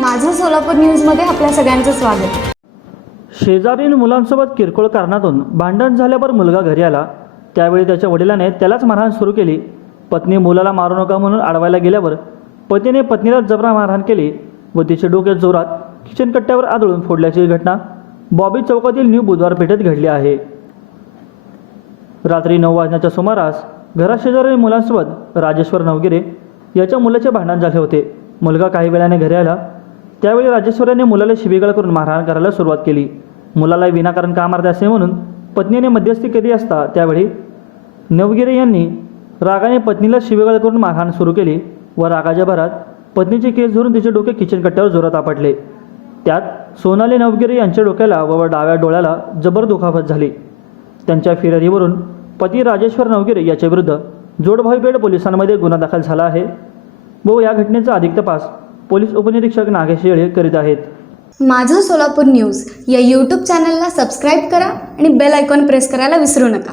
माझं सोलापूर न्यूजमध्ये आपल्या सगळ्यांचं स्वागत. शेजारील मुलांसोबत किरकोळ कारणातून भांडण झाल्यावर मुलगा घरी आला. त्यावेळी त्याच्या वडिलाने त्यालाच मारहाण सुरू केली. पत्नी मुलाला मारू नका म्हणून अडवायला गेल्यावर पतीने पत्नीला जबरा मारहाण केली व तिचे डोक्यात जोरात किचन कट्ट्यावर आदळून फोडल्याची घटना बॉबी चौकातील न्यू बुधवार पेठेत घडली आहे. रात्री नऊ वाजण्याच्या सुमारास घराशेजारील मुलांसोबत राजेश्वर नवगिरे याच्या मुलाचे भांडण झाले होते. मुलगा काही वेळाने घरी आला. त्यावेळी राजेश्वरीने मुलाला शिबिगाळ करून मारहाण करायला सुरुवात केली. मुलाला विनाकारण का मारते असे म्हणून पत्नीने मध्यस्थी केली असता त्यावेळी नवगिरे यांनी रागाने पत्नीला शिबिगाळ करून मारहाण सुरू केली व रागाच्या भरात पत्नीचे केस धरून तिचे डोके किचन कट्ट्यावर जोरात आपटले. त्यात सोनाली नवगिरे यांच्या डोक्याला व डाव्या डोळ्याला जबर दुखापत झाली. त्यांच्या फिर्यादीवरून पती राजेश्वर नवगिरे याच्याविरुद्ध जोडभाईपेठ पोलिसांमध्ये गुन्हा दाखल झाला आहे व या घटनेचा अधिक तपास पोलीस उपनिरीक्षक नागेश येळे करीत आहेत. माझं सोलापूर न्यूज या यूट्यूब चॅनलला सबस्क्राईब करा आणि बेल आयकॉन प्रेस करायला विसरू नका.